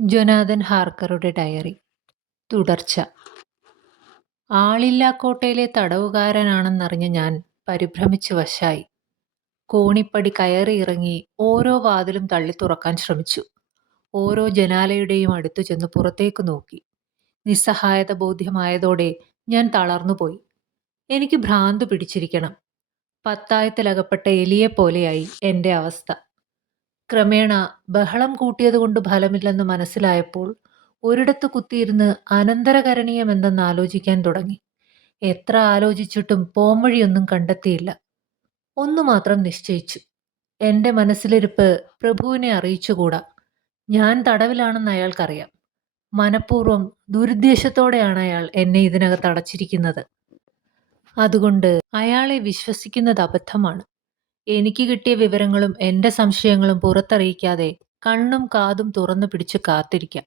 Jonathan ഹാർക്കറുടെ diary. തുടർച്ച. ആളില്ലാക്കോട്ടയിലെ തടവുകാരനാണെന്നറിഞ്ഞ ഞാൻ പരിഭ്രമിച്ച് വശായി. കോണിപ്പടി കയറി ഇറങ്ങി ഓരോ വാതിലും തള്ളി തുറക്കാൻ ശ്രമിച്ചു. ഓരോ ജനാലയുടെയും അടുത്തു ചെന്ന് പുറത്തേക്ക് നോക്കി. നിസ്സഹായത ബോധ്യമായതോടെ ഞാൻ തളർന്നുപോയി. എനിക്ക് ഭ്രാന്ത് പിടിച്ചിരിക്കണം. പത്തായത്തിലകപ്പെട്ട എലിയെപ്പോലെയായി എന്റെ അവസ്ഥ. ക്രമേണ ബഹളം കൂട്ടിയതുകൊണ്ട് ഫലമില്ലെന്ന് മനസ്സിലായപ്പോൾ ഒരിടത്ത് കുത്തിയിരുന്ന് അനന്തരകരണീയമെന്തെന്ന് ആലോചിക്കാൻ തുടങ്ങി. എത്ര ആലോചിച്ചിട്ടും പോംവഴിയൊന്നും കണ്ടെത്തിയില്ല. ഒന്നു മാത്രം നിശ്ചയിച്ചു. എന്റെ മനസ്സിലിരിപ്പ് പ്രഭുവിനെ അറിയിച്ചുകൂടാ? ഞാൻ തടവിലാണെന്ന് അയാൾക്കറിയാം. മനഃപൂർവം ദുരുദ്ദേശത്തോടെയാണ് അയാൾ എന്നെ ഇതിനകത്ത് അടച്ചിരിക്കുന്നത്. അതുകൊണ്ട് അയാളെ വിശ്വസിക്കുന്നത് അബദ്ധമാണ്. എനിക്ക് കിട്ടിയ വിവരങ്ങളും എന്റെ സംശയങ്ങളും പുറത്തറിയിക്കാതെ കണ്ണും കാതും തുറന്നു പിടിച്ച് കാത്തിരിക്കാം.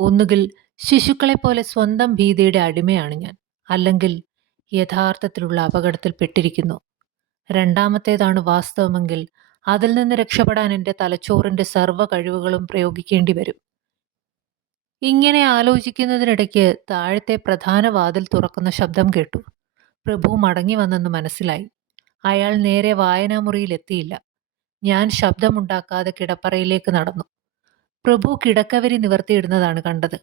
ഒന്നുകിൽ ശിശുക്കളെ പോലെ സ്വന്തം ഭീതിയുടെ അടിമയാണ് ഞാൻ. അല്ലെങ്കിൽ യഥാർത്ഥത്തിലുള്ള അപകടത്തിൽ പെട്ടിരിക്കുന്നു രണ്ടാമത്തേതാണ് വാസ്തവമെങ്കിൽ അതിൽ നിന്ന് രക്ഷപ്പെടാൻ എന്റെ തലച്ചോറിന്റെ സർവ കഴിവുകളും പ്രയോഗിക്കേണ്ടി വരും. ഇങ്ങനെ ആലോചിക്കുന്നതിനിടയ്ക്ക് താഴത്തെ പ്രധാന വാതിൽ തുറക്കുന്ന ശബ്ദം കേട്ടു. പ്രഭു മടങ്ങി വന്നെന്ന് മനസ്സിലായി. അയാൾ നേരെ വായനാമുറിയിലെത്തിയില്ല. ഞാൻ ശബ്ദമുണ്ടാക്കാതെ കിടപ്പറയിലേക്ക് നടന്നു. പ്രഭു കിടക്കവരി നിവർത്തിയിടുന്നതാണ് കണ്ടത്.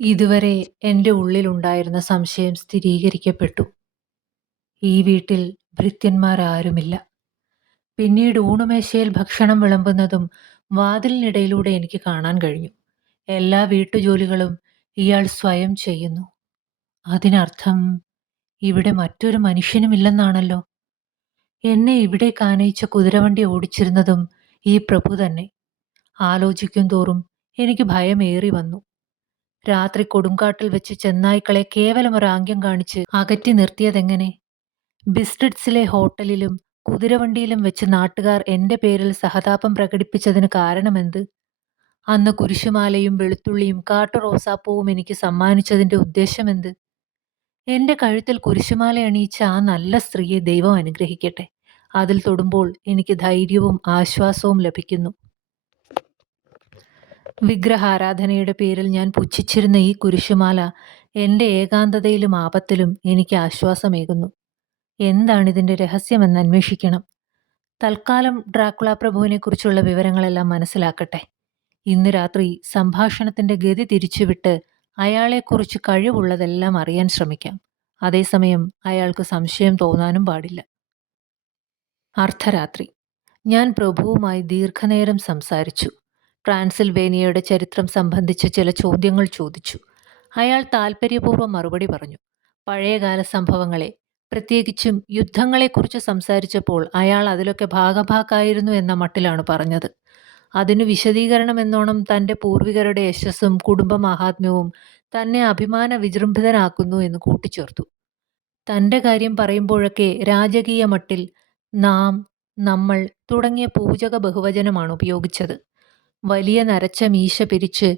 ഇതുവരെ എന്റെ ഉള്ളിലുണ്ടായിരുന്ന സംശയം സ്ഥിരീകരിക്കപ്പെട്ടു. ഈ വീട്ടിൽ ഭൃത്യന്മാരാരുമില്ല. പിന്നീട് ഊണുമേശയിൽ ഭക്ഷണം വിളമ്പുന്നതും വാതിലിനിടയിലൂടെ എനിക്ക് കാണാൻ കഴിഞ്ഞു. എല്ലാ വീട്ടുജോലികളും ഇയാൾ സ്വയം ചെയ്യുന്നു. അതിനർത്ഥം ഇവിടെ മറ്റൊരു മനുഷ്യനുമില്ലെന്നാണല്ലോ എന്നെ ഇവിടെ കാനയിച്ച കുതിരവണ്ടി ഓടിച്ചിരുന്നതും ഈ പ്രഭു തന്നെ. ആലോചിക്കും തോറും എനിക്ക് ഭയമേറി വന്നു. രാത്രി കൊടുങ്കാട്ടിൽ വെച്ച് ചെന്നായ്ക്കളെ കേവലം ഒരു ആംഗ്യം കാണിച്ച് അകറ്റി നിർത്തിയതെങ്ങനെ? ബിസ്റ്റിഡ്സിലെ ഹോട്ടലിലും കുതിരവണ്ടിയിലും വെച്ച് നാട്ടുകാർ എന്റെ പേരിൽ സഹതാപം പ്രകടിപ്പിച്ചതിന് കാരണമെന്ത്? അന്ന് കുരിശുമാലയും വെളുത്തുള്ളിയും കാട്ടു റോസാപ്പൂവും എനിക്ക് സമ്മാനിച്ചതിന്റെ ഉദ്ദേശമെന്ത്? എന്റെ കഴുത്തിൽ കുരിശുമാല അണിയിച്ച ആ നല്ല സ്ത്രീയെ ദൈവം അനുഗ്രഹിക്കട്ടെ. അതിൽ തൊടുമ്പോൾ എനിക്ക് ധൈര്യവും ആശ്വാസവും ലഭിക്കുന്നു. വിഗ്രഹാരാധനയുടെ പേരിൽ ഞാൻ പുച്ഛിച്ചിരുന്ന ഈ കുരിശുമാല എന്റെ ഏകാന്തതയിലും ആപത്തിലും എനിക്ക് ആശ്വാസമേകുന്നു. എന്താണിതിന്റെ രഹസ്യമെന്ന് അന്വേഷിക്കണം. തൽക്കാലം ഡ്രാക്കുള പ്രഭുവിനെക്കുറിച്ചുള്ള വിവരങ്ങളെല്ലാം മനസ്സിലാക്കട്ടെ. ഇന്ന് രാത്രി സംഭാഷണത്തിന്റെ ഗതി തിരിച്ചുവിട്ട് അയാളെക്കുറിച്ച് കഴിവുള്ളതെല്ലാം അറിയാൻ ശ്രമിക്കാം. അതേസമയം അയാൾക്ക് സംശയം തോന്നാനും പാടില്ല. അർദ്ധരാത്രി. ഞാൻ പ്രഭുവുമായി ദീർഘനേരം സംസാരിച്ചു. ട്രാൻസിൽവേനിയയുടെ ചരിത്രം സംബന്ധിച്ച് ചില ചോദ്യങ്ങൾ ചോദിച്ചു. അയാൾ താൽപ്പര്യപൂർവം മറുപടി പറഞ്ഞു. പഴയകാല സംഭവങ്ങളെ. പ്രത്യേകിച്ചും യുദ്ധങ്ങളെക്കുറിച്ച് സംസാരിച്ചപ്പോൾ അയാൾ അതിലൊക്കെ ഭാഗഭാക്കായിരുന്നു എന്ന മട്ടിലാണ് പറഞ്ഞത്. അതിനു വിശദീകരണം എന്നോണം തന്റെ പൂർവികരുടെ യശസ്സും കുടുംബ മഹാത്മ്യവും തന്നെ അഭിമാന വിജൃംഭിതനാക്കുന്നു എന്ന് കൂട്ടിച്ചേർത്തു. തന്റെ കാര്യം പറയുമ്പോഴൊക്കെ രാജകീയ മട്ടിൽ നാം നമ്മൾ തുടങ്ങിയ പൂജക ബഹുവചനമാണ് ഉപയോഗിച്ചത്. വലിയ നരച്ച മീശ പിരിച്ച്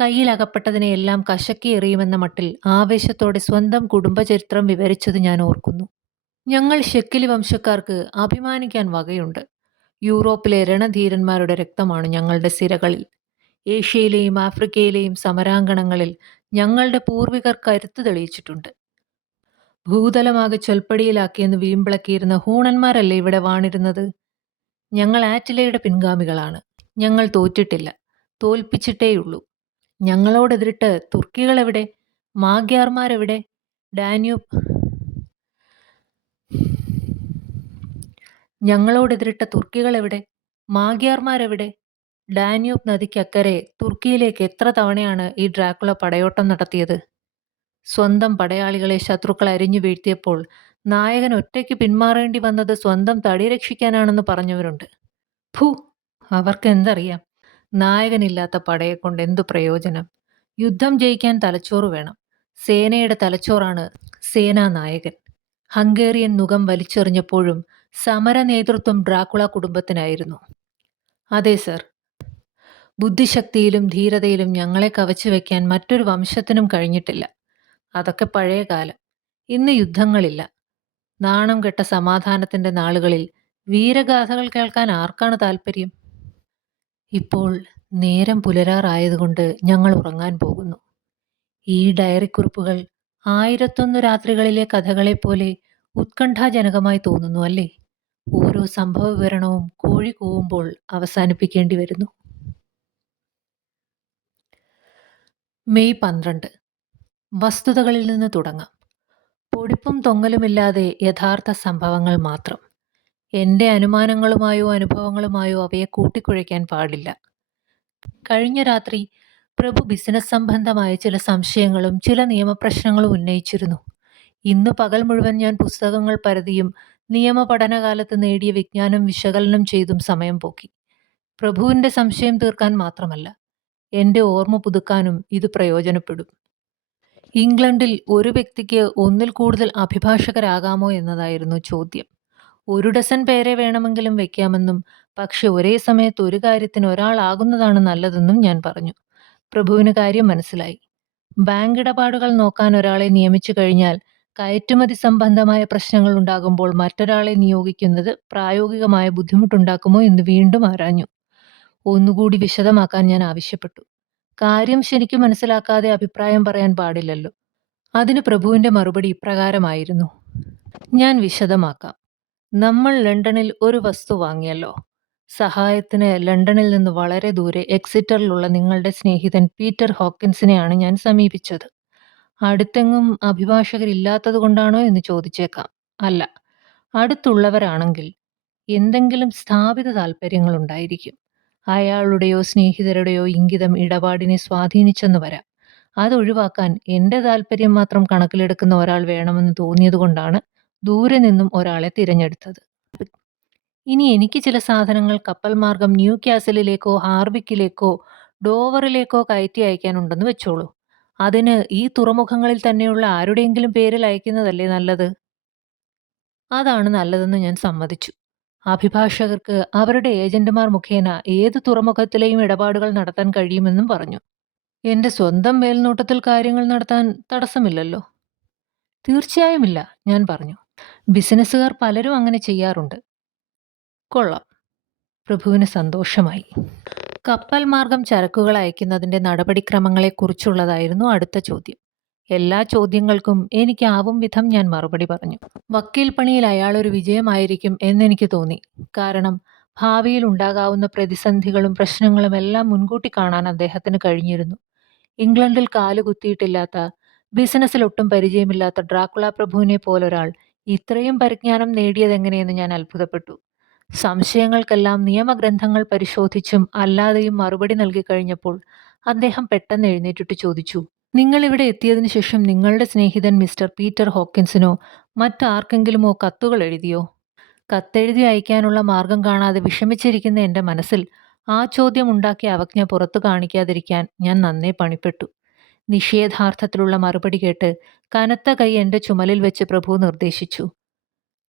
കയ്യിലകപ്പെട്ടതിനെയെല്ലാം കശക്കി എറിയുമെന്ന മട്ടിൽ ആവേശത്തോടെ സ്വന്തം കുടുംബചരിത്രം വിവരിച്ചത് ഞാൻ ഓർക്കുന്നു. ഞങ്ങൾ ഷെക്കിലി വംശക്കാർക്ക് അഭിമാനിക്കാൻ വകയുണ്ട്. യൂറോപ്പിലെ രണധീരന്മാരുടെ രക്തമാണ് ഞങ്ങളുടെ സിരകളിൽ. ഏഷ്യയിലെയും ആഫ്രിക്കയിലെയും സമരാങ്കണങ്ങളിൽ ഞങ്ങളുടെ പൂർവികർ കരുത്തു തെളിയിച്ചിട്ടുണ്ട്. ഭൂതലമാകെ ചൊൽപ്പടിയിലാക്കിയെന്ന് വീമ്പിളക്കിയിരുന്ന ഹൂണന്മാരല്ലേ ഇവിടെ വാണിരുന്നത്? ഞങ്ങൾ ആറ്റിലയുടെ പിൻഗാമികളാണ്. ഞങ്ങൾ തോറ്റിട്ടില്ല. തോൽപ്പിച്ചിട്ടേയുള്ളൂ. ഞങ്ങളോടെതിരിട്ട് തുർക്കികളെവിടെ? മാഗ്യാർമാരെവിടെ? ഡാന്യൂബ് ഞങ്ങളോടെതിരിട്ട തുർക്കികളെവിടെ? മാഗ്യാർമാരെവിടെ? ഡാന്യൂബ് നദിക്കക്കരെ തുർക്കിയിലേക്ക് എത്ര തവണയാണ് ഈ ഡ്രാക്കുള പടയോട്ടം നടത്തിയത്? സ്വന്തം പടയാളികളെ ശത്രുക്കൾ അരിഞ്ഞു വീഴ്ത്തിയപ്പോൾ നായകൻ ഒറ്റയ്ക്ക് പിന്മാറേണ്ടി വന്നത് സ്വന്തം തടി രക്ഷിക്കാനാണെന്ന് പറഞ്ഞവരുണ്ട്. ഭൂ അവർക്ക് എന്തറിയാം നായകനില്ലാത്ത പടയെ കൊണ്ട് എന്തു പ്രയോജനം? യുദ്ധം ജയിക്കാൻ തലച്ചോറ് വേണം. സേനയുടെ തലച്ചോറാണ് സേനാ നായകൻ ഹംഗേറിയൻ മുഖം വലിച്ചെറിഞ്ഞപ്പോഴും സമര നേതൃത്വം ഡ്രാക്കുള കുടുംബത്തിനായിരുന്നു. അതെ സർ. ബുദ്ധിശക്തിയിലും ധീരതയിലും ഞങ്ങളെ കവച്ചു വയ്ക്കാൻ മറ്റൊരു വംശത്തിനും കഴിഞ്ഞിട്ടില്ല. അതൊക്കെ പഴയ കാലം. ഇന്ന് യുദ്ധങ്ങളില്ല. നാണം കെട്ട സമാധാനത്തിന്റെ നാളുകളിൽ വീരഗാഥകൾ കേൾക്കാൻ ആർക്കാണ് താല്പര്യം ഇപ്പോൾ നേരം പുലരാറായതുകൊണ്ട് ഞങ്ങൾ ഉറങ്ങാൻ പോകുന്നു. ഈ ഡയറി കുറിപ്പുകൾ ആയിരത്തൊന്ന് രാത്രികളിലെ കഥകളെപ്പോലെ ഉത്കണ്ഠാജനകമായി തോന്നുന്നു അല്ലേ? ഓരോ സംഭവ വിവരണവും കോഴി കൂവുമ്പോൾ അവസാനിപ്പിക്കേണ്ടി വരുന്നു. മെയ് പന്ത്രണ്ട് വസ്തുതകളിൽ നിന്ന് തുടങ്ങാം. പൊടിപ്പും തൊങ്ങലുമില്ലാതെ യഥാർത്ഥ സംഭവങ്ങൾ മാത്രം. എന്റെ അനുമാനങ്ങളുമായോ അനുഭവങ്ങളുമായോ അവയെ കൂട്ടിക്കുഴയ്ക്കാൻ പാടില്ല. കഴിഞ്ഞ രാത്രി പ്രഭു ബിസിനസ് സംബന്ധമായ ചില സംശയങ്ങളും ചില നിയമപ്രശ്നങ്ങളും ഉന്നയിച്ചിരുന്നു. ഇന്ന് പകൽ മുഴുവൻ ഞാൻ പുസ്തകങ്ങൾ പരതിയും നിയമപഠനകാലത്ത് നേടിയ വിജ്ഞാനം വിശകലനം ചെയ്തും സമയം പോക്കി. പ്രഭുവിന്റെ സംശയം തീർക്കാൻ മാത്രമല്ല, എന്റെ ഓർമ്മ പുതുക്കാനും ഇത് പ്രയോജനപ്പെടും. ഇംഗ്ലണ്ടിൽ ഒരു വ്യക്തിക്ക് ഒന്നിൽ കൂടുതൽ അഭിഭാഷകരാകാമോ എന്നതായിരുന്നു ചോദ്യം. ഒരു ഡസൻ പേരെ വേണമെങ്കിലും വെക്കാമെന്നും പക്ഷെ ഒരേ സമയത്ത് ഒരു കാര്യത്തിന് ഒരാളാകുന്നതാണ് നല്ലതെന്നും ഞാൻ പറഞ്ഞു. പ്രഭുവിന് കാര്യം മനസ്സിലായി. ബാങ്ക് ഇടപാടുകൾ നോക്കാൻ ഒരാളെ നിയമിച്ചു കഴിഞ്ഞാൽ കയറ്റുമതി സംബന്ധമായ പ്രശ്നങ്ങൾ ഉണ്ടാകുമ്പോൾ മറ്റൊരാളെ നിയോഗിക്കുന്നത് പ്രായോഗികമായ ബുദ്ധിമുട്ടുണ്ടാക്കുമോ എന്ന് വീണ്ടും ആരാഞ്ഞു. ഒന്നുകൂടി വിശദമാക്കാൻ ഞാൻ ആവശ്യപ്പെട്ടു. കാര്യം ശരിക്കും മനസ്സിലാക്കാതെ അഭിപ്രായം പറയാൻ പാടില്ലല്ലോ. അതിന് പ്രഭുവിന്റെ മറുപടി ഇപ്രകാരമായിരുന്നു. ഞാൻ വിശദമാക്കാം. നമ്മൾ ലണ്ടനിൽ ഒരു വസ്തു വാങ്ങിയല്ലോ. സഹായത്തിന് ലണ്ടനിൽ നിന്ന് വളരെ ദൂരെ എക്സിറ്ററിലുള്ള നിങ്ങളുടെ സ്നേഹിതൻ പീറ്റർ ഹോക്കിൻസിനെയാണ് ഞാൻ സമീപിച്ചത്. അടുത്തെങ്ങും അഭിഭാഷകരില്ലാത്തതുകൊണ്ടാണോ എന്ന് ചോദിച്ചേക്കാം. അല്ല. അടുത്തുള്ളവരാണെങ്കിൽ എന്തെങ്കിലും സ്ഥാപിത താൽപര്യങ്ങളുണ്ടായിരിക്കും. അയാളുടെയോ സ്നേഹിതരുടെയോ ഇംഗിതം ഇടപാടിനെ സ്വാധീനിച്ചെന്ന് വരാം. അതൊഴിവാക്കാൻ എന്റെ താൽപര്യം മാത്രം കണക്കിലെടുക്കുന്ന ഒരാൾ വേണമെന്ന് തോന്നിയതുകൊണ്ടാണ് ദൂരെ നിന്നും ഒരാളെ തിരഞ്ഞെടുത്തത്. ഇനി എനിക്ക് ചില സാധനങ്ങൾ കപ്പൽ മാർഗം ന്യൂ ക്യാസലിലേക്കോ ഹാർവിക്കിലേക്കോ ഡോവറിലേക്കോ കയറ്റി അയക്കാനുണ്ടെന്ന് വെച്ചോളൂ. അതിന് ഈ തുറമുഖങ്ങളിൽ തന്നെയുള്ള ആരുടെയെങ്കിലും പേരിൽ അയക്കുന്നതല്ലേ നല്ലത്? അതാണ് നല്ലതെന്ന് ഞാൻ സമ്മതിച്ചു. അഭിഭാഷകർക്ക് അവരുടെ ഏജന്റുമാർ മുഖേന ഏത് തുറമുഖത്തിലെയും ഇടപാടുകൾ നടത്താൻ കഴിയുമെന്നും പറഞ്ഞു. എന്റെ സ്വന്തം മേൽനോട്ടത്തിൽ കാര്യങ്ങൾ നടത്താൻ തടസ്സമില്ലല്ലോ. തീർച്ചയായുമില്ല ഞാൻ പറഞ്ഞു. ബിസിനസ്സുകാർ പലരും അങ്ങനെ ചെയ്യാറുണ്ട്. കൊള്ളാം. പ്രഭുവിന് സന്തോഷമായി. കപ്പൽ മാർഗം ചരക്കുകൾ അയക്കുന്നതിന്റെ നടപടിക്രമങ്ങളെക്കുറിച്ചുള്ളതായിരുന്നു അടുത്ത ചോദ്യം. എല്ലാ ചോദ്യങ്ങൾക്കും എനിക്കാവും വിധം ഞാൻ മറുപടി പറഞ്ഞു. വക്കീൽ പണിയിൽ അയാളൊരു വിജയമായിരിക്കും എന്നെനിക്ക് തോന്നി. കാരണം ഭാവിയിൽ ഉണ്ടാകാവുന്ന പ്രതിസന്ധികളും പ്രശ്നങ്ങളും എല്ലാം മുൻകൂട്ടി കാണാൻ അദ്ദേഹത്തിന് കഴിഞ്ഞിരുന്നു. ഇംഗ്ലണ്ടിൽ കാലുകുത്തിയിട്ടില്ലാത്ത, ബിസിനസ്സിൽ ഒട്ടും പരിചയമില്ലാത്ത ഡ്രാക്കുള പ്രഭുവിനെ പോലൊരാൾ ഇത്രയും പരിജ്ഞാനം നേടിയതെങ്ങനെയെന്ന് ഞാൻ അത്ഭുതപ്പെട്ടു. സംശയങ്ങൾക്കെല്ലാം നിയമഗ്രന്ഥങ്ങൾ പരിശോധിച്ചും അല്ലാതെയും മറുപടി നൽകിക്കഴിഞ്ഞപ്പോൾ അദ്ദേഹം പെട്ടെന്ന് എഴുന്നേറ്റിട്ട് ചോദിച്ചു. നിങ്ങളിവിടെ എത്തിയതിനു ശേഷം നിങ്ങളുടെ സ്നേഹിതൻ മിസ്റ്റർ പീറ്റർ ഹോക്കിൻസിനോ മറ്റാർക്കെങ്കിലുമോ കത്തുകൾ എഴുതിയോ? കത്തെഴുതി അയക്കാനുള്ള മാർഗം കാണാതെ വിഷമിച്ചിരിക്കുന്ന എന്റെ മനസ്സിൽ ആ ചോദ്യം ഉണ്ടാക്കിയ അവജ്ഞ പുറത്തു കാണിക്കാതിരിക്കാൻ ഞാൻ നന്നേ പണിപ്പെട്ടു. നിഷേധാർത്ഥത്തിലുള്ള മറുപടി കേട്ട് കനത്ത കൈ എന്റെ ചുമലിൽ വെച്ച് പ്രഭു നിർദ്ദേശിച്ചു.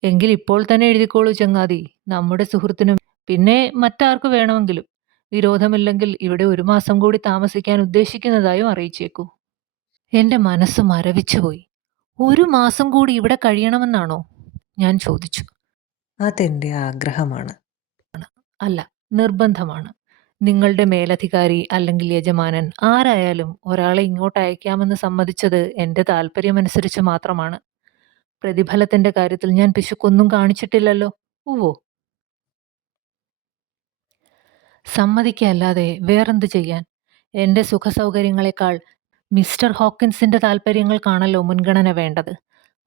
എങ്കിൽ ഇപ്പോൾ തന്നെ എഴുതിക്കോളൂ ചങ്ങാതി. നമ്മുടെ സുഹൃത്തിനും പിന്നെ മറ്റാർക്കു വേണമെങ്കിലും. വിരോധമില്ലെങ്കിൽ ഇവിടെ ഒരു മാസം കൂടി താമസിക്കാൻ ഉദ്ദേശിക്കുന്നതായും അറിയിച്ചേക്കൂ. എന്റെ മനസ്സ് മരവിച്ചുപോയി. ഒരു മാസം കൂടി ഇവിടെ കഴിയണമെന്നാണോ? ഞാൻ ചോദിച്ചു. അതെന്റെ ആഗ്രഹമാണ്. അല്ല, നിർബന്ധമാണ്. നിങ്ങളുടെ മേലധികാരി അല്ലെങ്കിൽ യജമാനൻ ആരായാലും ഒരാളെ ഇങ്ങോട്ട് അയക്കാമെന്ന് സമ്മതിച്ചത് എന്റെ താല്പര്യമനുസരിച്ച് മാത്രമാണ്. പ്രതിഫലത്തിന്റെ കാര്യത്തിൽ ഞാൻ പിശുക്കൊന്നും കാണിച്ചിട്ടില്ലല്ലോ. ഓവോ സമ്മതിക്കല്ലാതെ വേറെന്ത് ചെയ്യാൻ? എന്റെ സുഖസൗകര്യങ്ങളെക്കാൾ മിസ്റ്റർ ഹോക്കിൻസിന്റെ താല്പര്യങ്ങൾക്കാണല്ലോ മുൻഗണന വേണ്ടത്.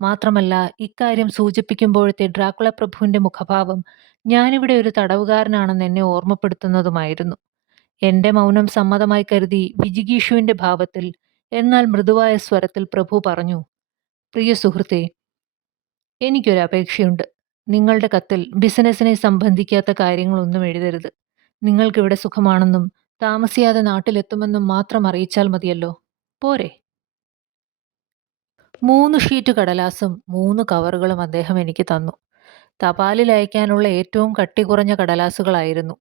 മാത്രമല്ല ഇക്കാര്യം സൂചിപ്പിക്കുമ്പോഴത്തെ ഡ്രാക്കുള പ്രഭുവിന്റെ മുഖഭാവം ഞാനിവിടെ ഒരു തടവുകാരനാണെന്ന് എന്നെ ഓർമ്മപ്പെടുത്തുന്നതുമായിരുന്നു. എന്റെ മൗനം സമ്മതമായി കരുതി വിജിഗീഷുവിന്റെ ഭാവത്തിൽ എന്നാൽ മൃദുവായ സ്വരത്തിൽ പ്രഭു പറഞ്ഞു. പ്രിയ സുഹൃത്തേ, എനിക്കൊരപേക്ഷയുണ്ട്. നിങ്ങളുടെ കത്തിൽ ബിസിനസ്സിനെ സംബന്ധിക്കാത്ത കാര്യങ്ങളൊന്നും എഴുതരുത്. നിങ്ങൾക്കിവിടെ സുഖമാണെന്നും താമസിയാതെ നാട്ടിലെത്തുമെന്നും മാത്രം അറിയിച്ചാൽ മതിയല്ലോ. പോരെ? മൂന്ന് ഷീറ്റ് കടലാസും മൂന്ന് കവറുകളും അദ്ദേഹം എനിക്ക് തന്നു. തപാലിൽ അയക്കാനുള്ള ഏറ്റവും കട്ടി കുറഞ്ഞ കടലാസുകളായിരുന്നു.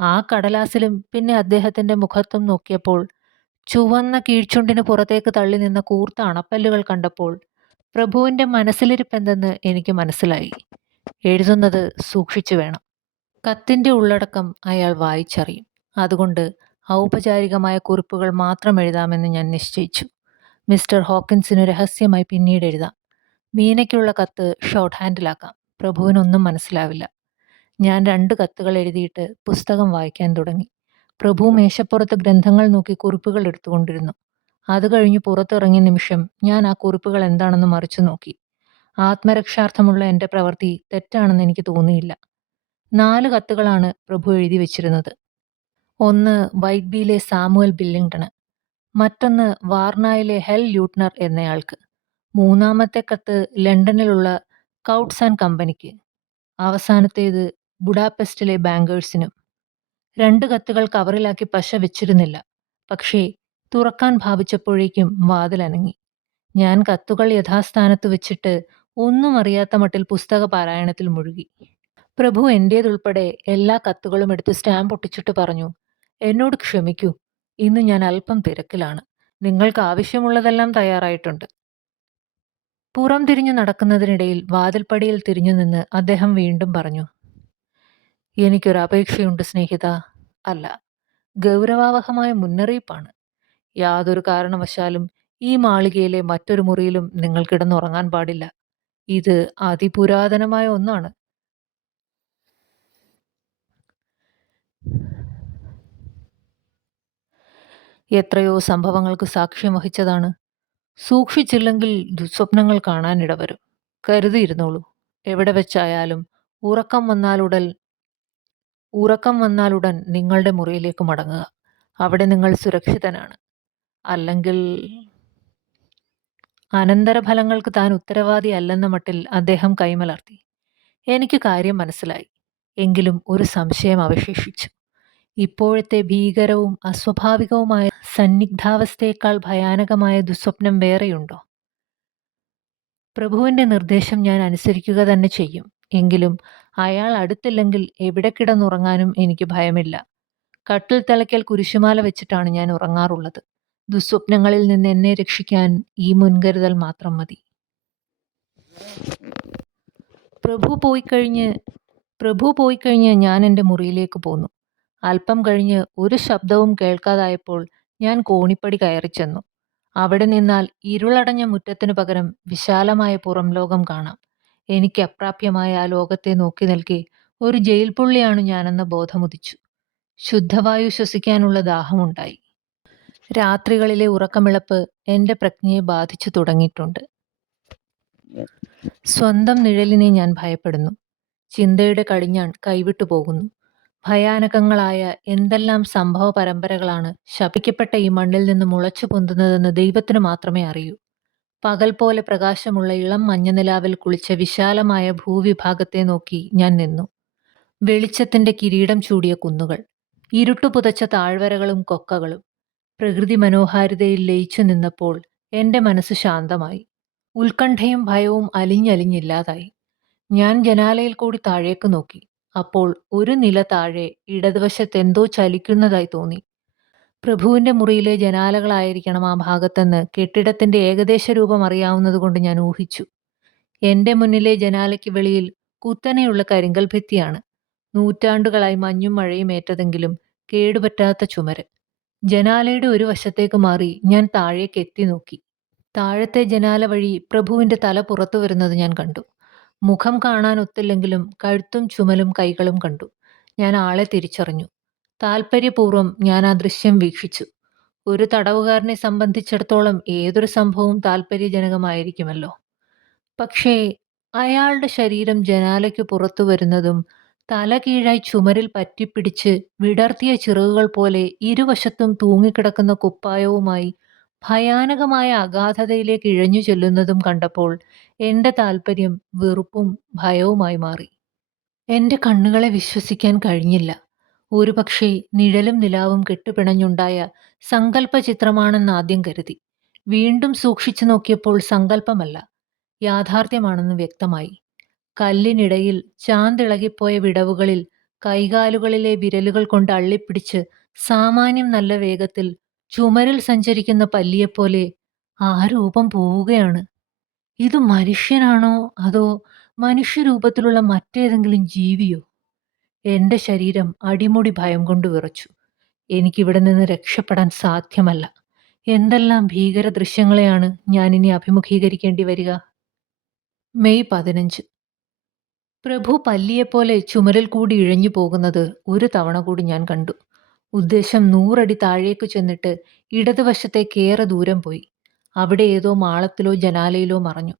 ആ കടലാസിലും പിന്നെ അദ്ദേഹത്തിന്റെ മുഖത്തും നോക്കിയപ്പോൾ ചുവന്ന കീഴ്ച്ചുണ്ടിന് പുറത്തേക്ക് തള്ളി നിന്ന കൂർത്ത അണപ്പല്ലുകൾ കണ്ടപ്പോൾ പ്രഭുവിന്റെ മനസ്സിലിരിപ്പെന്തെന്ന് എനിക്ക് മനസ്സിലായി. എഴുതുന്നത് സൂക്ഷിച്ചു വേണം. കത്തിന്റെ ഉള്ളടക്കം അയാൾ വായിച്ചറിയും. അതുകൊണ്ട് ഔപചാരികമായ കുറിപ്പുകൾ മാത്രം എഴുതാമെന്ന് ഞാൻ നിശ്ചയിച്ചു മിസ്റ്റർ ഹോക്കിൻസിനു രഹസ്യമായി പിന്നീട് എഴുതാം മീനയ്ക്കുള്ള കത്ത് ഷോർട്ട് ഹാൻഡിലാക്കാം പ്രഭുവിനൊന്നും മനസ്സിലാവില്ല ഞാൻ രണ്ട് കത്തുകൾ എഴുതിയിട്ട് പുസ്തകം വായിക്കാൻ തുടങ്ങി പ്രഭു മേശപ്പുറത്ത് ഗ്രന്ഥങ്ങൾ നോക്കി കുറിപ്പുകൾ എടുത്തുകൊണ്ടിരുന്നു അത് കഴിഞ്ഞ് പുറത്തിറങ്ങിയ നിമിഷം ഞാൻ ആ കുറിപ്പുകൾ എന്താണെന്ന് മറിച്ചു നോക്കി. ആത്മരക്ഷാർത്ഥമുള്ള എന്റെ പ്രവൃത്തി തെറ്റാണെന്ന് എനിക്ക് തോന്നിയില്ല. നാല് കത്തുകളാണ് പ്രഭു എഴുതി വെച്ചിരുന്നത്. ഒന്ന് വൈറ്റ് സാമുവൽ ബില്ലിംഗ്ടണ്. മറ്റൊന്ന് വാർണായിലെ ഹെൽ ല്യൂട്ട്നർ എന്നയാൾക്ക്. മൂന്നാമത്തെ കത്ത് ലണ്ടനിലുള്ള കൗട്ട്സ് ആൻഡ് കമ്പനിക്ക്. അവസാനത്തേത് ബുഡാപെസ്റ്റിലെ ബാങ്കേഴ്സിനും. രണ്ട് കത്തുകൾ കവറിലാക്കി പശ വെച്ചിരുന്നില്ല. പക്ഷേ തുറക്കാൻ ഭാവിച്ചപ്പോഴേക്കും വാതിലനങ്ങി. ഞാൻ കത്തുകൾ യഥാസ്ഥാനത്ത് വെച്ചിട്ട് ഒന്നും അറിയാത്ത മട്ടിൽ പുസ്തക പാരായണത്തിൽ മുഴുകി. പ്രഭു എന്റേതുൾപ്പെടെ എല്ലാ കത്തുകളും എടുത്ത് സ്റ്റാമ്പ് ഒട്ടിച്ചിട്ട് പറഞ്ഞു എന്നോട് ക്ഷമിക്കൂ ഇന്ന് ഞാൻ അല്പം തിരക്കിലാണ്. നിങ്ങൾക്ക് ആവശ്യമുള്ളതെല്ലാം തയ്യാറായിട്ടുണ്ട് പുറം തിരിഞ്ഞു നടക്കുന്നതിനിടയിൽ വാതിൽപ്പടിയിൽ തിരിഞ്ഞു നിന്ന് അദ്ദേഹം വീണ്ടും പറഞ്ഞു എനിക്കൊരു അപേക്ഷയുണ്ട് സ്നേഹിത. അല്ല ഗൗരവാവഹമായ മുന്നറിയിപ്പാണ്. യാതൊരു കാരണവശാലും ഈ മാളികയിലെ മറ്റൊരു മുറിയിലും നിങ്ങൾ കിടന്നുറങ്ങാൻ പാടില്ല. ഇത് അതിപുരാതനമായ ഒന്നാണ്. എത്രയോ സംഭവങ്ങൾക്ക് സാക്ഷ്യം വഹിച്ചതാണ്. സൂക്ഷിച്ചില്ലെങ്കിൽ ദുസ്വപ്നങ്ങൾ കാണാനിട വരും. കരുതിയിരുന്നോളൂ. എവിടെ വെച്ചായാലും ഉറക്കം വന്നാലുടൽ ഉറക്കം വന്നാലുടൻ നിങ്ങളുടെ മുറിയിലേക്ക് മടങ്ങുക. അവിടെ നിങ്ങൾ സുരക്ഷിതനാണ്. അല്ലെങ്കിൽ അനന്തരഫലങ്ങൾക്ക് താൻ ഉത്തരവാദിയല്ലെന്ന മട്ടിൽ അദ്ദേഹം കൈമലർത്തി. എനിക്ക് കാര്യം മനസ്സിലായി. എങ്കിലും ഒരു സംശയം അവശേഷിച്ചു. ഇപ്പോഴത്തെ ഭീകരവും അസ്വാഭാവികവുമായ സന്നിഗ്ധാവസ്ഥയേക്കാൾ ഭയാനകമായ ദുസ്വപ്നം വേറെയുണ്ടോ? പ്രഭുവിന്റെ നിർദ്ദേശം ഞാൻ അനുസരിക്കുക തന്നെ ചെയ്യും. എങ്കിലും അയാൾ അടുത്തില്ലെങ്കിൽ എവിടെ കിടന്നുറങ്ങാനും എനിക്ക് ഭയമില്ല. കട്ടിൽ തലയ്ക്കൽ കുരിശുമാല വെച്ചിട്ടാണ് ഞാൻ ഉറങ്ങാറുള്ളത്. ദുസ്വപ്നങ്ങളിൽ നിന്ന് എന്നെ രക്ഷിക്കാൻ ഈ മുൻകരുതൽ മാത്രം മതി. പ്രഭു പോയി കഴിഞ്ഞ് പ്രഭു പോയി കഴിഞ്ഞ് ഞാൻ എന്റെ മുറിയിലേക്ക് പോന്നു. അല്പം കഴിഞ്ഞ് ഒരു ശബ്ദവും കേൾക്കാതായപ്പോൾ ഞാൻ കോണിപ്പടി കയറി ചെന്നു. അവിടെ നിന്നാൽ ഇരുളടഞ്ഞ മുറ്റത്തിനു പകരം വിശാലമായ പുറം ലോകം കാണാം. എനിക്ക് അപ്രാപ്യമായ ആ ലോകത്തെ നോക്കി നിൽക്കി ഒരു ജയിൽ പുള്ളിയാണ് ഞാനെന്ന ബോധമുദിച്ചു. ശുദ്ധവായു ശ്വസിക്കാനുള്ള ദാഹമുണ്ടായി. രാത്രികളിലെ ഉറക്കമിളപ്പ് എന്റെ പ്രജ്ഞയെ ബാധിച്ചു തുടങ്ങിയിട്ടുണ്ട്. സ്വന്തം നിഴലിനെ ഞാൻ ഭയപ്പെടുന്നു. ചിന്തയുടെ കടിഞ്ഞാൺ കൈവിട്ടു പോകുന്നു. ഭയാനകങ്ങളായ എന്തെല്ലാം സംഭവ പരമ്പരകളാണ് ശപിക്കപ്പെട്ട ഈ മണ്ണിൽ നിന്ന് മുളച്ചു പൊന്തുന്നതെന്ന് ദൈവത്തിന് മാത്രമേ അറിയൂ. പകൽ പോലെ പ്രകാശമുള്ള ഇളം മഞ്ഞനിലാവിൽ കുളിച്ച വിശാലമായ ഭൂവിഭാഗത്തെ നോക്കി ഞാൻ നിന്നു. വെളിച്ചത്തിന്റെ കിരീടം ചൂടിയ കുന്നുകൾ ഇരുട്ടു പുതച്ച താഴ്വരകളും കൊക്കകളും പ്രകൃതി മനോഹാരിതയിൽ ലയിച്ചു നിന്നപ്പോൾ എന്റെ മനസ്സ് ശാന്തമായി. ഉത്കണ്ഠയും ഭയവും അലിഞ്ഞലിഞ്ഞില്ലാതായി. ഞാൻ ജനാലയിൽ കൂടി താഴേക്ക് നോക്കി. അപ്പോൾ ഒരു നില താഴെ ഇടതുവശത്തെന്തോ ചലിക്കുന്നതായി തോന്നി. പ്രഭുവിന്റെ മുറിയിലെ ജനാലകളായിരിക്കണം ആ ഭാഗത്തെന്ന് കെട്ടിടത്തിന്റെ ഏകദേശ രൂപം അറിയാവുന്നതുകൊണ്ട് ഞാൻ ഊഹിച്ചു. എന്റെ മുന്നിലെ ജനാലയ്ക്ക് വെളിയിൽ കുത്തനെയുള്ള കരിങ്കൽ ഭിത്തിയാണ്. നൂറ്റാണ്ടുകളായി മഞ്ഞും മഴയും ഏറ്റതെങ്കിലും കേടുപറ്റാത്ത ചുമര്. ജനാലയുടെ ഒരു വശത്തേക്ക് മാറി ഞാൻ താഴേക്ക് എത്തി നോക്കി. താഴത്തെ ജനാല വഴി പ്രഭുവിന്റെ തല പുറത്തു വരുന്നത് ഞാൻ കണ്ടു. മുഖം കാണാൻ ഒത്തില്ലെങ്കിലും കഴുത്തും ചുമലും കൈകളും കണ്ടു. ഞാൻ ആളെ തിരിച്ചറിഞ്ഞു. താല്പര്യപൂർവം ഞാൻ ആ ദൃശ്യം വീക്ഷിച്ചു. ഒരു തടവുകാരനെ സംബന്ധിച്ചിടത്തോളം ഏതൊരു സംഭവവും താല്പര്യജനകമായിരിക്കുമല്ലോ പക്ഷേ അയാളുടെ ശരീരം ജനാലയ്ക്ക് പുറത്തു വരുന്നതും തല കീഴായി ചുമരിൽ പറ്റിപ്പിടിച്ച് വിടർത്തിയ ചിറകുകൾ പോലെ ഇരുവശത്തും തൂങ്ങിക്കിടക്കുന്ന കുപ്പായവുമായി ഭയാനകമായ അഗാധതയിലേക്ക് ഇഴഞ്ഞു ചെല്ലുന്നതും കണ്ടപ്പോൾ എന്റെ താല്പര്യം വെറുപ്പും ഭയവുമായി മാറി. എന്റെ കണ്ണുകളെ വിശ്വസിക്കാൻ കഴിഞ്ഞില്ല. ഒരുപക്ഷെ നിഴലും നിലാവും കെട്ടുപിണഞ്ഞുണ്ടായ സങ്കല്പ ചിത്രമാണെന്ന് ആദ്യം കരുതി. വീണ്ടും സൂക്ഷിച്ചു നോക്കിയപ്പോൾ സങ്കല്പമല്ല യാഥാർത്ഥ്യമാണെന്ന് വ്യക്തമായി. കല്ലിനിടയിൽ ചാന്തിളകിപ്പോയ വിടവുകളിൽ കൈകാലുകളിലെ വിരലുകൾ കൊണ്ട് അള്ളിപ്പിടിച്ച് സാമാന്യം നല്ല വേഗത്തിൽ ചുമരിൽ സഞ്ചരിക്കുന്ന പല്ലിയെപ്പോലെ ആ രൂപം പോവുകയാണ് ഇത് മനുഷ്യനാണോ അതോ മനുഷ്യരൂപത്തിലുള്ള മറ്റേതെങ്കിലും ജീവിയോ എന്റെ ശരീരം അടിമുടി ഭയം കൊണ്ട് വിറച്ചു എനിക്കിവിടെ നിന്ന് രക്ഷപ്പെടാൻ സാധ്യമല്ല. എന്തെല്ലാം ഭീകര ദൃശ്യങ്ങളെയാണ് ഞാനിനി അഭിമുഖീകരിക്കേണ്ടി വരിക? മെയ് 15 പ്രഭു പല്ലിയെപ്പോലെ ചുമരിൽ കൂടി ഇഴഞ്ഞു പോകുന്നത് ഒരു തവണ കൂടി ഞാൻ കണ്ടു. ഉദ്ദേശം നൂറടി താഴേക്ക് ചെന്നിട്ട് ഇടതുവശത്തേക്കേറെ ദൂരം പോയി. അവിടെ ഏതോ മാളത്തിലോ ജനാലയിലോ മറഞ്ഞു.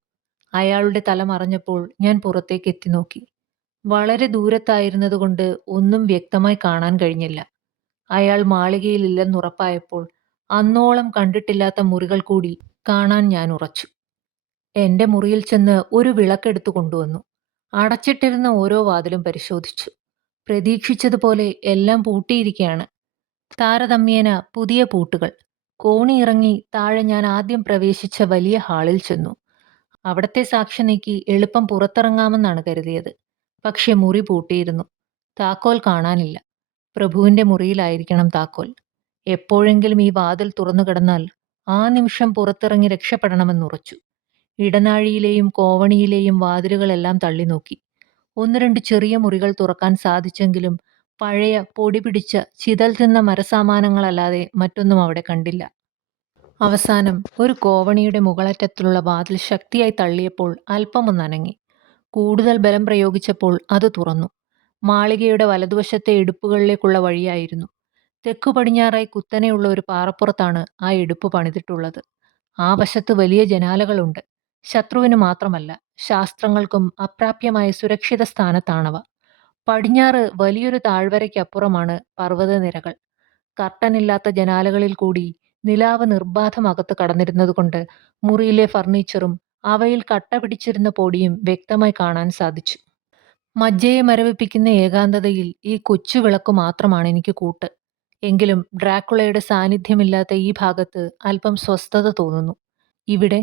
അയാളുടെ തല മറഞ്ഞപ്പോൾ ഞാൻ പുറത്തേക്ക് എത്തി നോക്കി വളരെ ദൂരത്തായിരുന്നതുകൊണ്ട് ഒന്നും വ്യക്തമായി കാണാൻ കഴിഞ്ഞില്ല. അയാൾ മാളികയിലില്ലെന്നുറപ്പായപ്പോൾ അന്നോളം കണ്ടിട്ടില്ലാത്ത മുറികൾ കൂടി കാണാൻ ഞാൻ ഉറച്ചു. എന്റെ മുറിയിൽ ചെന്ന് ഒരു വിളക്കെടുത്തു കൊണ്ടുവന്നു. അടച്ചിട്ടിരുന്ന ഓരോ വാതിലും പരിശോധിച്ചു. പ്രതീക്ഷിച്ചതുപോലെ എല്ലാം പൂട്ടിയിരിക്കുകയാണ് താരതമ്യേന പുതിയ പൂട്ടുകൾ. കോണിയിറങ്ങി താഴെ ഞാൻ ആദ്യം പ്രവേശിച്ച വലിയ ഹാളിൽ ചെന്നു. അവിടത്തെ സാക്ഷി നീക്കി എളുപ്പം പുറത്തിറങ്ങാമെന്നാണ് കരുതിയത്. പക്ഷെ മുറി പൂട്ടിയിരുന്നു. താക്കോൽ കാണാനില്ല. പ്രഭുവിന്റെ മുറിയിലായിരിക്കണം താക്കോൽ. എപ്പോഴെങ്കിലും ഈ വാതിൽ തുറന്നു കിടന്നാൽ ആ നിമിഷം പുറത്തിറങ്ങി രക്ഷപ്പെടണമെന്നുറച്ചു. ഇടനാഴിയിലെയും കോവണിയിലെയും വാതിലുകളെല്ലാം തള്ളി നോക്കി ഒന്ന് രണ്ട് ചെറിയ മുറികൾ തുറക്കാൻ സാധിച്ചെങ്കിലും പഴയ പൊടി പിടിച്ച ചിതൽ തിന്ന മരസാമാനങ്ങളല്ലാതെ മറ്റൊന്നും അവിടെ കണ്ടില്ല. അവസാനം ഒരു കോവണിയുടെ മുകളറ്റത്തിലുള്ള വാതിൽ ശക്തിയായി തള്ളിയപ്പോൾ അല്പമൊന്നനങ്ങി. കൂടുതൽ ബലം പ്രയോഗിച്ചപ്പോൾ അത് തുറന്നു. മാളികയുടെ വലതുവശത്തെ എടുപ്പുകളിലേക്കുള്ള വഴിയായിരുന്നു. തെക്കു പടിഞ്ഞാറായി കുത്തനെയുള്ള ഒരു പാറപ്പുറത്താണ് ആ എടുപ്പ് പണിതിട്ടുള്ളത്. ആ വശത്ത് വലിയ ജനാലകളുണ്ട്. ശത്രുവിന് മാത്രമല്ല, ശാസ്ത്രങ്ങൾക്കും അപ്രാപ്യമായ സുരക്ഷിത സ്ഥാനത്താണവ. പടിഞ്ഞാറ് വലിയൊരു താഴ്വരയ്ക്കപ്പുറമാണ് പർവതനിരകൾ കർട്ടനില്ലാത്ത ജനാലകളിൽ കൂടി നിലാവ് നിർബാധമകത്ത് കടന്നിരുന്നതുകൊണ്ട് മുറിയിലെ ഫർണിച്ചറും അവയിൽ കട്ട പിടിച്ചിരുന്ന പൊടിയും വ്യക്തമായി കാണാൻ സാധിച്ചു. മജ്ജയെ മരവിപ്പിക്കുന്ന ഏകാന്തതയിൽ ഈ കൊച്ചു വിളക്കു മാത്രമാണ് എനിക്ക് കൂട്ട്. എങ്കിലും ഡ്രാക്കുളയുടെ സാന്നിധ്യമില്ലാത്ത ഈ ഭാഗത്ത് അല്പം സ്വസ്ഥത തോന്നുന്നു. ഇവിടെ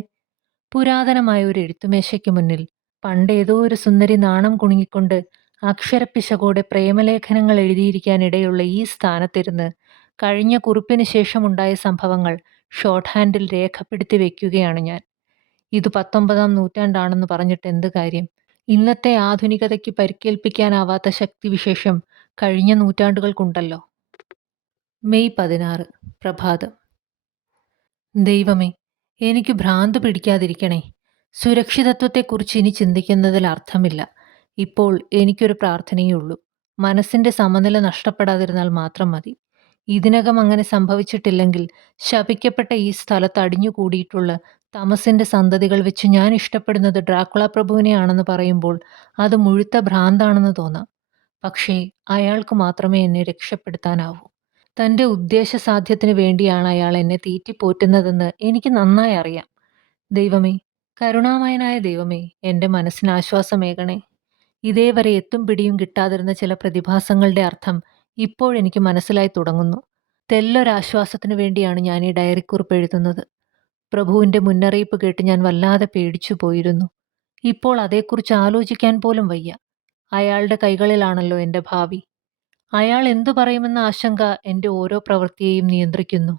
പുരാതനമായ ഒരു എഴുത്തുമേശയ്ക്ക് മുന്നിൽ പണ്ടേതോ ഒരു സുന്ദരി നാണം കുണുങ്ങിക്കൊണ്ട് അക്ഷരപ്പിശകോടെ പ്രേമലേഖനങ്ങൾ എഴുതിയിരിക്കാനിടയുള്ള ഈ സ്ഥാനത്തിരുന്ന് കഴിഞ്ഞ കുറിപ്പിന് ശേഷമുണ്ടായ സംഭവങ്ങൾ ഷോർട്ട് ഹാൻഡിൽ രേഖപ്പെടുത്തി വയ്ക്കുകയാണ് ഞാൻ. ഇത് പത്തൊമ്പതാം നൂറ്റാണ്ടാണെന്ന് പറഞ്ഞിട്ട് എന്ത് കാര്യം? ഇന്നത്തെ ആധുനികതയ്ക്ക് പരിക്കേൽപ്പിക്കാനാവാത്ത ശക്തിവിശേഷം കഴിഞ്ഞ നൂറ്റാണ്ടുകൾക്കുണ്ടല്ലോ. മെയ് 16 പ്രഭാതം ദൈവമേ, എനിക്ക് ഭ്രാന്ത് പിടിക്കാതിരിക്കണേ. സുരക്ഷിതത്വത്തെക്കുറിച്ച് ഇനി ചിന്തിക്കുന്നതിൽ അർത്ഥമില്ല. ഇപ്പോൾ എനിക്കൊരു പ്രാർത്ഥനയേ ഉള്ളൂ മനസ്സിന്റെ സമനില നഷ്ടപ്പെടാതിരുന്നാൽ മാത്രം മതി. ഇതിനകം അങ്ങനെ സംഭവിച്ചിട്ടില്ലെങ്കിൽ ശപിക്കപ്പെട്ട ഈ സ്ഥലത്ത് അടിഞ്ഞുകൂടിയിട്ടുള്ള തമസിന്റെ സന്തതികൾ വെച്ച് ഞാൻ ഇഷ്ടപ്പെടുന്നത് ഡ്രാക്കുള പ്രഭുവിനെയാണെന്ന് പറയുമ്പോൾ അത് മുഴുത്ത ഭ്രാന്താണെന്ന് തോന്നാം. പക്ഷേ അയാൾക്ക് മാത്രമേ എന്നെ രക്ഷപ്പെടുത്താനാവൂ. തന്റെ ഉദ്ദേശസാധ്യത്തിനു വേണ്ടിയാണ് അയാൾ എന്നെ തീറ്റിപ്പോറ്റുന്നതെന്ന് എനിക്ക് നന്നായി അറിയാം. ദൈവമേ, കരുണാമയനായ ദൈവമേ, എന്റെ മനസ്സിന് ആശ്വാസമേകണേ. ഇതേവരെ എത്തും പിടിയും കിട്ടാതിരുന്ന ചില പ്രതിഭാസങ്ങളുടെ അർത്ഥം ഇപ്പോഴെനിക്ക് മനസ്സിലായി തുടങ്ങുന്നു. തെല്ലൊരാശ്വാസത്തിനു വേണ്ടിയാണ് ഞാൻ ഈ ഡയറിക്കുറിപ്പ് എഴുതുന്നത്. പ്രഭുവിന്റെ മുന്നറിയിപ്പ് കേട്ട് ഞാൻ വല്ലാതെ പേടിച്ചു പോയിരുന്നു ഇപ്പോൾ അതേക്കുറിച്ച് ആലോചിക്കാൻ പോലും വയ്യ. അയാളുടെ കൈകളിലാണല്ലോ എന്റെ ഭാവി. അയാൾ എന്തു പറയുമെന്ന ആശങ്ക എന്റെ ഓരോ പ്രവൃത്തിയെയും നിയന്ത്രിക്കുന്നു.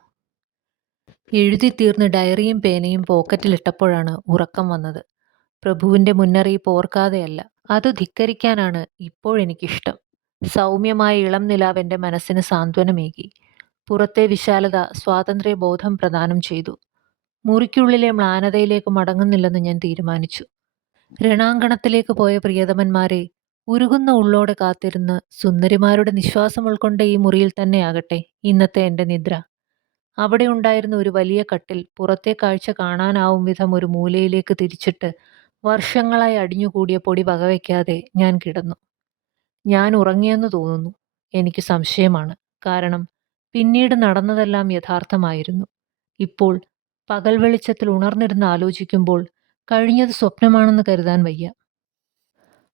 എഴുതി തീർന്ന് ഡയറിയും പേനയും പോക്കറ്റിലിട്ടപ്പോഴാണ് ഉറക്കം വന്നത്. പ്രഭുവിന്റെ മുന്നറിയിപ്പ് ഓർക്കാതെയല്ല. അത് ധിക്കരിക്കാനാണ് ഇപ്പോഴെനിക്കിഷ്ടം. സൗമ്യമായ ഇളം നിലാവ് എന്റെ മനസ്സിന് സാന്ത്വനമേകി. പുറത്തെ വിശാലത സ്വാതന്ത്ര്യബോധം പ്രദാനം ചെയ്തു. മുറിക്കുള്ളിലെ മ്ലാനതയിലേക്ക് മടങ്ങുന്നില്ലെന്ന് ഞാൻ തീരുമാനിച്ചു. രണാങ്കണത്തിലേക്ക് പോയ പ്രിയതമന്മാരെ ഉരുകുന്ന ഉള്ളോടെ കാത്തിരുന്ന് സുന്ദരിമാരുടെ നിശ്വാസം ഉൾക്കൊണ്ട ഈ മുറിയിൽ തന്നെയാകട്ടെ ഇന്നത്തെ എന്റെ നിദ്ര. അവിടെ ഉണ്ടായിരുന്ന ഒരു വലിയ കട്ടിൽ പുറത്തെ കാഴ്ച കാണാനാവും വിധം ഒരു മൂലയിലേക്ക് തിരിച്ചിട്ട് വർഷങ്ങളായി അടിഞ്ഞുകൂടിയ പൊടി വകവയ്ക്കാതെ ഞാൻ കിടന്നു. ഞാൻ ഉറങ്ങിയെന്ന് തോന്നുന്നു. എനിക്ക് സംശയമാണ്. കാരണം പിന്നീട് നടന്നതെല്ലാം യഥാർത്ഥമായിരുന്നു. ഇപ്പോൾ പകൽ വെളിച്ചത്തിൽ ഉണർന്നിരുന്ന് ആലോചിക്കുമ്പോൾ കഴിഞ്ഞത് സ്വപ്നമാണെന്ന് കരുതാൻ വയ്യ.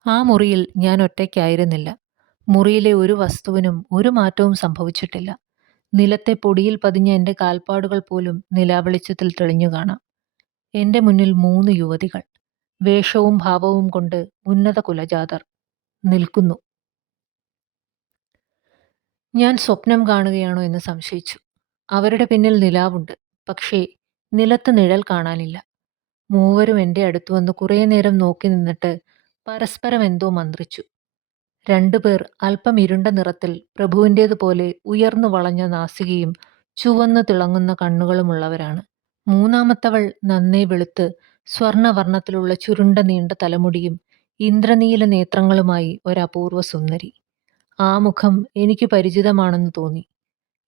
ആ മുറിയിൽ ഞാൻ ഒറ്റയ്ക്കായിരുന്നില്ല. മുറിയിലെ ഒരു വസ്തുവിനും ഒരു മാറ്റവും സംഭവിച്ചിട്ടില്ല. നിലത്തെ പൊടിയിൽ പതിഞ്ഞ എന്റെ കാൽപ്പാടുകൾ പോലും നിലാവെളിച്ചത്തിൽ തെളിഞ്ഞു കാണാം. എന്റെ മുന്നിൽ മൂന്ന് യുവതികൾ. വേഷവും ഭാവവും കൊണ്ട് ഉന്നത കുലജാതർ. നിൽക്കുന്നു. ഞാൻ സ്വപ്നം കാണുകയാണോ എന്ന് സംശയിച്ചു. അവരുടെ പിന്നിൽ നിലാവുണ്ട്. പക്ഷേ നിലത്ത് നിഴൽ കാണാനില്ല. മൂവരും എന്റെ അടുത്ത് വന്ന് കുറേ നേരം നോക്കി നിന്നിട്ട് പരസ്പരം എന്തോ മന്ത്രിച്ചു. രണ്ടുപേർ അല്പം ഇരുണ്ട നിറത്തിൽ പ്രഭുവിന്റേതുപോലെ ഉയർന്നു വളഞ്ഞ നാസികയും ചുവന്നു തിളങ്ങുന്ന കണ്ണുകളുമുള്ളവരാണ്. മൂന്നാമത്തവൾ നന്നേ വെളുത്ത് സ്വർണവർണത്തിലുള്ള ചുരുണ്ട നീണ്ട തലമുടിയും ഇന്ദ്രനീല നേത്രങ്ങളുമായി ഒരപൂർവ സുന്ദരി. ആ മുഖം എനിക്ക് പരിചിതമാണെന്ന് തോന്നി.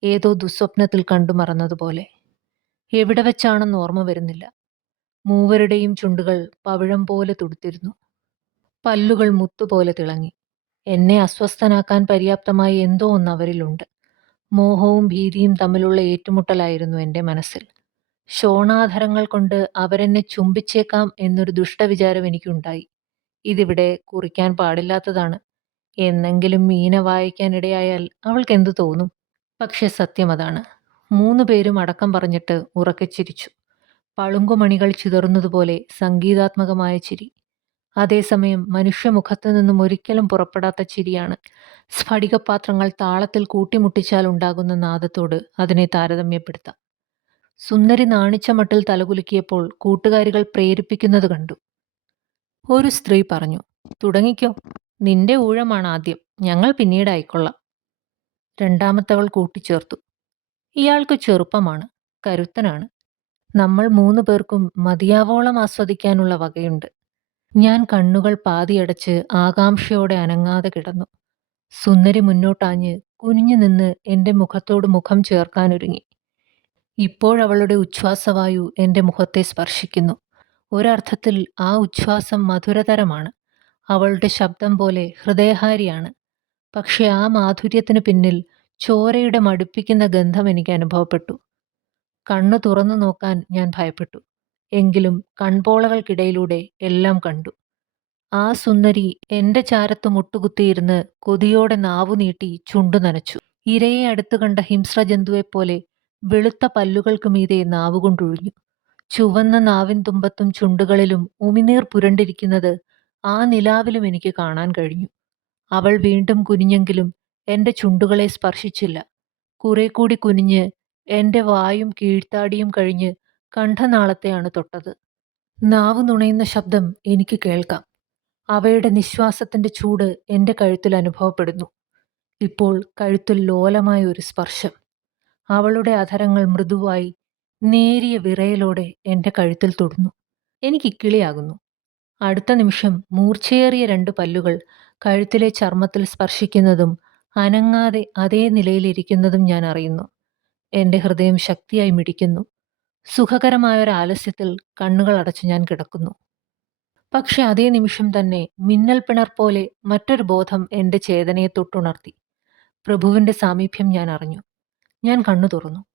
ഏതോ ദുസ്വപ്നത്തിൽ കണ്ടു മറന്നതുപോലെ. എവിടെ വെച്ചാണെന്ന് ഓർമ്മ വരുന്നില്ല. മൂവരുടെയും ചുണ്ടുകൾ പവിഴം പോലെ തുടുത്തിരുന്നു. പല്ലുകൾ മുത്തുപോലെ തിളങ്ങി. എന്നെ അസ്വസ്ഥനാക്കാൻ പര്യാപ്തമായ എന്തോ ഒന്ന് അവരിലുണ്ട്. മോഹവും ഭീതിയും തമ്മിലുള്ള ഏറ്റുമുട്ടലായിരുന്നു എന്റെ മനസ്സിൽ. ശോണാധരങ്ങൾ കൊണ്ട് അവരെന്നെ ചുംബിച്ചേക്കാം എന്നൊരു ദുഷ്ടവിചാരം എനിക്കുണ്ടായി. ഇതിവിടെ കുറിക്കാൻ പാടില്ലാത്തതാണ്. എന്നെങ്കിലും മീന വായിക്കാനിടയായാൽ അവൾക്ക് എന്തു തോന്നും? പക്ഷെ സത്യം അതാണ്. മൂന്ന് പേരും അടക്കം പറഞ്ഞിട്ട് ഉറക്കെ ചിരിച്ചു. പളുങ്കുമണികൾ ചിതറുന്നതുപോലെ സംഗീതാത്മകമായ ചിരി. അതേസമയം മനുഷ്യമുഖത്തു നിന്നും ഒരിക്കലും പുറപ്പെടാത്ത ചിരിയാണ്. സ്ഫടികപാത്രങ്ങൾ താളത്തിൽ കൂട്ടിമുട്ടിച്ചാൽ ഉണ്ടാകുന്ന നാദത്തോട് അതിനെ താരതമ്യപ്പെടുത്താം. സുന്ദരി നാണിച്ച മട്ടിൽ തലകുലുക്കിയപ്പോൾ കൂട്ടുകാരികൾ പ്രേരിപ്പിക്കുന്നത് കണ്ടു. ഒരു സ്ത്രീ പറഞ്ഞു തുടങ്ങിക്കോ. നിന്റെ ഊഴമാണ് ആദ്യം ഞങ്ങൾ പിന്നീട് ആയിക്കൊള്ളാം. രണ്ടാമത്തവൾ കൂട്ടിച്ചേർത്തു. ഇയാൾക്ക് ചെറുപ്പമാണ് കരുത്തനാണ്. നമ്മൾ മൂന്ന് പേർക്കും മതിയാവോളം ആസ്വദിക്കാനുള്ള വകയുണ്ട്. ഞാൻ കണ്ണുകൾ പാതിയടച്ച് ആകാംക്ഷയോടെ അനങ്ങാതെ കിടന്നു. സുന്ദരി മുന്നോട്ടാഞ്ഞ് കുനിഞ്ഞു നിന്ന് എന്റെ മുഖത്തോട് മുഖം ചേർക്കാനൊരുങ്ങി. ഇപ്പോഴവളുടെ ഉച്ഛ്വാസവായു എന്റെ മുഖത്തെ സ്പർശിക്കുന്നു. ഒരർത്ഥത്തിൽ ആ ഉച്ഛ്വാസം മധുരതരമാണ്. അവളുടെ ശബ്ദം പോലെ ഹൃദയഹാരിയാണ്. പക്ഷെ ആ മാധുര്യത്തിന് പിന്നിൽ ചോരയുടെ മടുപ്പിക്കുന്ന ഗന്ധം എനിക്ക് അനുഭവപ്പെട്ടു. കണ്ണു തുറന്നു നോക്കാൻ ഞാൻ ഭയപ്പെട്ടു. എങ്കിലും കൺപോളകൾക്കിടയിലൂടെ എല്ലാം കണ്ടു. ആ സുന്ദരി എന്റെ ചാരത്ത് മുട്ടുകുത്തിയിരുന്ന് കൊതിയോടെ നാവു നീട്ടി ചുണ്ടു നനച്ചു. ഇരയെ അടുത്തു കണ്ട ഹിംസ്രജന്തുവെപ്പോലെ വെളുത്ത പല്ലുകൾക്ക് മീതെ നാവുകൊണ്ടൊഴിഞ്ഞു ചുവന്ന നാവിൻ തുമ്പത്തും ചുണ്ടുകളിലും ഉമിനീർ പുരണ്ടിരിക്കുന്നത് ആ നിലാവിലും എനിക്ക് കാണാൻ കഴിഞ്ഞു. അവൾ വീണ്ടും കുനിഞ്ഞെങ്കിലും എന്റെ ചുണ്ടുകളെ സ്പർശിച്ചില്ല. കുറെ കൂടി കുനിഞ്ഞ് എന്റെ വായും കീഴ്ത്താടിയും കഴിഞ്ഞ് കണ്ഠനാളത്തെയാണ് തൊട്ടത്. നാവ് നുണയുന്ന ശബ്ദം എനിക്ക് കേൾക്കാം. അവയുടെ നിശ്വാസത്തിന്റെ ചൂട് എന്റെ കഴുത്തിൽ അനുഭവപ്പെടുന്നു. ഇപ്പോൾ കഴുത്തിൽ ലോലമായ ഒരു സ്പർശം. അവളുടെ അധരങ്ങൾ മൃദുവായി നേരിയ വിറയലോടെ എന്റെ കഴുത്തിൽ തൊടുന്നു. എനിക്ക് കിളിയാകുന്നു. അടുത്ത നിമിഷം മൂർച്ചയേറിയ രണ്ട് പല്ലുകൾ കഴുത്തിലെ ചർമ്മത്തിൽ സ്പർശിക്കുന്നതും അനങ്ങാതെ അതേ നിലയിലിരിക്കുന്നതും ഞാൻ അറിയുന്നു. എന്റെ ഹൃദയം ശക്തിയായി മിടിക്കുന്നു. സുഖകരമായ ഒരു ആലസ്യത്തിൽ കണ്ണുകൾ അടച്ചു ഞാൻ കിടക്കുന്നു. പക്ഷെ അതേ നിമിഷം തന്നെ മിന്നൽ പിണർ പോലെ മറ്റൊരു ബോധം എന്റെ ചേതനയെ തൊട്ടുണർത്തി. പ്രഭുവിന്റെ സാമീപ്യം ഞാൻ അറിഞ്ഞു. ഞാൻ കണ്ണു തുറന്നു.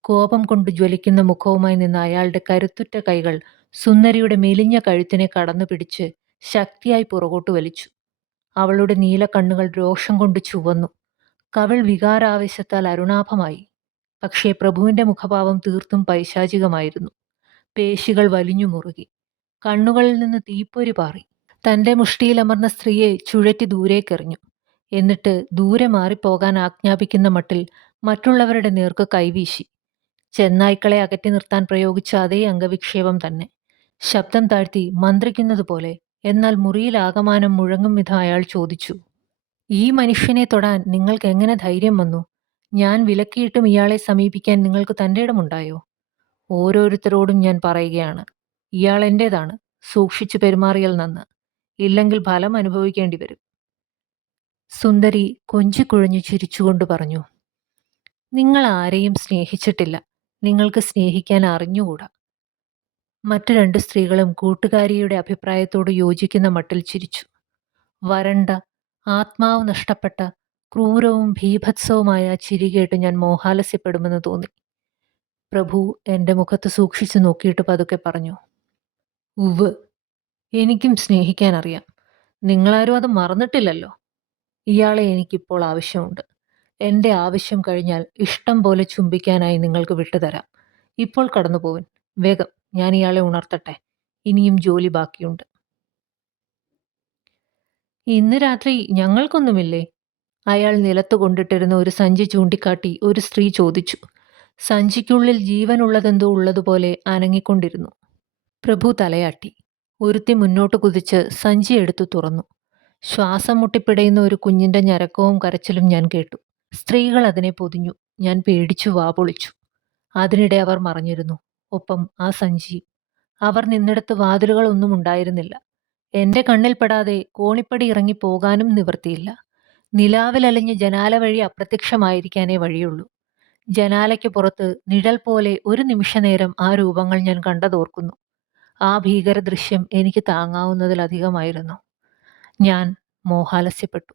കോപം കൊണ്ട് ജ്വലിക്കുന്ന മുഖവുമായി നിന്ന അയാളുടെ കരുത്തുറ്റ കൈകൾ സുന്ദരിയുടെ മെലിഞ്ഞ കഴുത്തിനെ കടന്നു പിടിച്ച് ശക്തിയായി പുറകോട്ട് വലിച്ചു. അവളുടെ നീല കണ്ണുകൾ രോഷം കൊണ്ട് ചുവന്നു. കവൾ വികാരാവേശത്താൽ അരുണാഭമായി. പക്ഷേ പ്രഭുവിന്റെ മുഖഭാവം തീർത്തും പൈശാചികമായിരുന്നു. പേശികൾ വലിഞ്ഞു മുറുകി. കണ്ണുകളിൽ നിന്ന് തീപ്പൊരി പാറി. തന്റെ മുഷ്ടിയിലമർന്ന സ്ത്രീയെ ചുഴറ്റി ദൂരേക്കെറിഞ്ഞു എന്നിട്ട് ദൂരെ മാറിപ്പോകാൻ ആജ്ഞാപിക്കുന്ന മട്ടിൽ മറ്റുള്ളവരുടെ നേർക്ക് കൈവീശി. ചെന്നായ്ക്കളെ അകറ്റി നിർത്താൻ പ്രയോഗിച്ച അതേ അംഗവിക്ഷേപം തന്നെ. ശബ്ദം താഴ്ത്തി മന്ത്രിക്കുന്നതുപോലെ എന്നാൽ മുറിയിലാകമാനം മുഴങ്ങും വിധം അയാൾ ചോദിച്ചു ഈ മനുഷ്യനെ തൊടാൻ നിങ്ങൾക്ക് എങ്ങനെ ധൈര്യം വന്നു? ഞാൻ വിലക്കിയിട്ടും ഇയാളെ സമീപിക്കാൻ നിങ്ങൾക്ക് തന്റെ ഇടമുണ്ടായോ? ഓരോരുത്തരോടും ഞാൻ പറയുകയാണ്. ഇയാൾ എന്റേതാണ്. സൂക്ഷിച്ചു പെരുമാറിയാൽ നന്ന്. ഇല്ലെങ്കിൽ ഫലം അനുഭവിക്കേണ്ടി വരും. സുന്ദരി കൊഞ്ചിക്കുഴഞ്ഞു ചിരിച്ചുകൊണ്ട് പറഞ്ഞു. നിങ്ങൾ ആരെയും സ്നേഹിച്ചിട്ടില്ല. നിങ്ങൾക്ക് സ്നേഹിക്കാൻ അറിഞ്ഞുകൂടാ. മറ്റു രണ്ട് സ്ത്രീകളും കൂട്ടുകാരിയുടെ അഭിപ്രായത്തോട് യോജിക്കുന്ന മട്ടിൽ ചിരിച്ചു. വരണ്ട ആത്മാവ് നഷ്ടപ്പെട്ട ക്രൂരവും ഭീഭത്സവുമായ ചിരി കേട്ട് ഞാൻ മോഹാലസ്യപ്പെടുമെന്ന് തോന്നി. പ്രഭു എന്റെ മുഖത്ത് സൂക്ഷിച്ചു നോക്കിയിട്ട് പതുക്കെ പറഞ്ഞു. ഉവ് എനിക്കും സ്നേഹിക്കാൻ അറിയാം. നിങ്ങളാരും അത് മറന്നിട്ടില്ലല്ലോ. ഇയാളെ എനിക്കിപ്പോൾ ആവശ്യമുണ്ട്. എന്റെ ആവശ്യം കഴിഞ്ഞാൽ ഇഷ്ടം പോലെ ചുംബിക്കാനായി നിങ്ങൾക്ക് വിട്ടുതരാം. ഇപ്പോൾ കടന്നു പോവൻ വേഗം ഞാൻ ഇയാളെ ഉണർത്തട്ടെ. ഇനിയും ജോലി ബാക്കിയുണ്ട്. ഇന്ന് രാത്രി ഞങ്ങൾക്കൊന്നുമില്ലേ? അയാൾ നിലത്ത് കൊണ്ടിട്ടിരുന്ന ഒരു സഞ്ചി ചൂണ്ടിക്കാട്ടി ഒരു സ്ത്രീ ചോദിച്ചു. സഞ്ചിക്കുള്ളിൽ ജീവനുള്ളതെന്തോ ഉള്ളതുപോലെ അനങ്ങിക്കൊണ്ടിരുന്നു. പ്രഭു തലയാട്ടി. ഒരുത്തി മുന്നോട്ട് കുതിച്ച് സഞ്ചി എടുത്തു തുറന്നു. ശ്വാസം മുട്ടിപ്പിടയുന്ന ഒരു കുഞ്ഞിന്റെ ഞരക്കവും കരച്ചിലും ഞാൻ കേട്ടു. സ്ത്രീകൾ അതിനെ പൊതിഞ്ഞു. ഞാൻ പേടിച്ചു വാ പൊളിച്ചു. അതിനിടെ അവർ മറഞ്ഞിരുന്നു. ഒപ്പം ആ സഞ്ചി അവർ നിന്നിടത്ത് വാതിലുകളൊന്നും ഉണ്ടായിരുന്നില്ല. എന്റെ കണ്ണിൽപ്പെടാതെ കോണിപ്പടി ഇറങ്ങി പോകാനും നിവൃത്തിയില്ല. നിലാവിലലിഞ്ഞ് ജനാല വഴി അപ്രത്യക്ഷമായിരിക്കാനേ വഴിയുള്ളൂ. ജനാലയ്ക്ക് പുറത്ത് നിഴൽ പോലെ ഒരു നിമിഷനേരം ആ രൂപങ്ങൾ ഞാൻ കണ്ടതോർക്കുന്നു. ആ ഭീകര ദൃശ്യം എനിക്ക് താങ്ങാവുന്നതിലധികമായിരുന്നു. ഞാൻ മോഹാലസ്യപ്പെട്ടു.